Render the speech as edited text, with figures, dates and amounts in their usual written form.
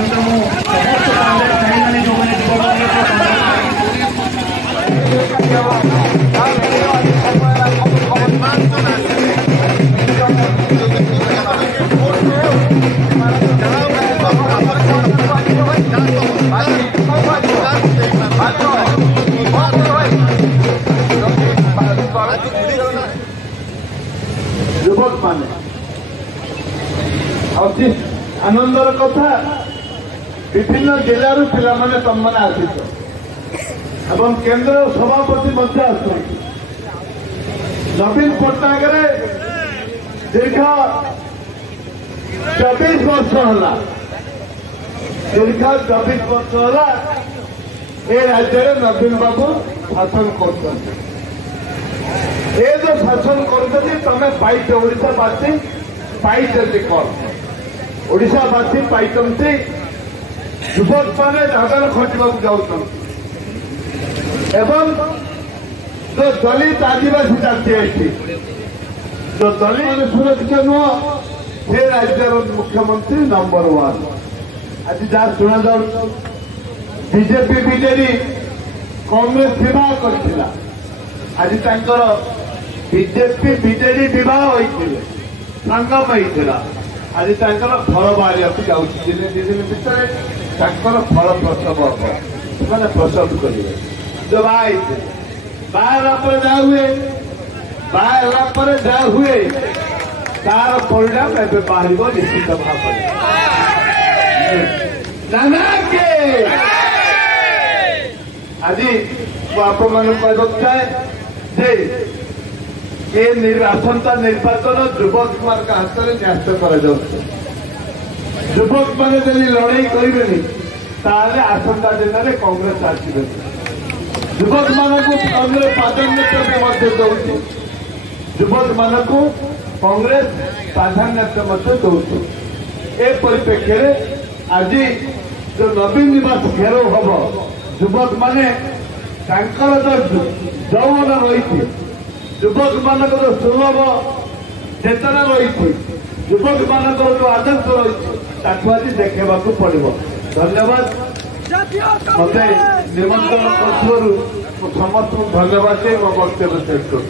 पर्यंत समस्त भाई जो मैंने युवक मान आनंदर कथा विभिन्न जिलू पे तुम आसित एवं केन्द्र सभापति नवीन पट्टनायक दीर्घ 24 वर्ष है दीर्घ 24 वर्ष है राज्य में नवीन बाबू शासन कर जो शासन कर तमें पाइच ओडावासी पाई कौन ओडावासी पाई युवक मैंने जगह खटा जाऊँ एवं जो दलित आदिवासी जाति है जो दलित सुरक्षित नुह से राज्यर मुख्यमंत्री नंबर 1 आज जहाँ शुणा जाऊ बीजेपी बीजेडी कांग्रेस विवाह कर आज बीजेपी बीजेडी विवाह होते संगम होता आज फल बाहर जाऊँ दिन 2 दिन भितर फल प्रसव हम प्रसव करेंगे जो बाहर जहाँ हुए बाहर जहाँ हुए तार परिणाम एवं बाहर निश्चित भाव आज आप चाहे आसंता निर्वाचन युवक मान हाथ में न्यस्त कर युवक मैंने लड़ाई करें आसंता दिन में कांग्रेस आसवे युवक मानक कांग्रेस प्राधान्य दौर युवक मानक कांग्रेस प्राधान्य दौर ए परिप्रेक्षी आज जो नवीन निवास घेराव हम युवक माने जो यौवन रही युवक मानक जो सुलभ चेतना रही युवक मानक जो आदर्श रही आज देखा पड़ो। धन्यवाद मत निमंत्रण कर समस्त धन्यवाद मो वक्तव्य शेष कर।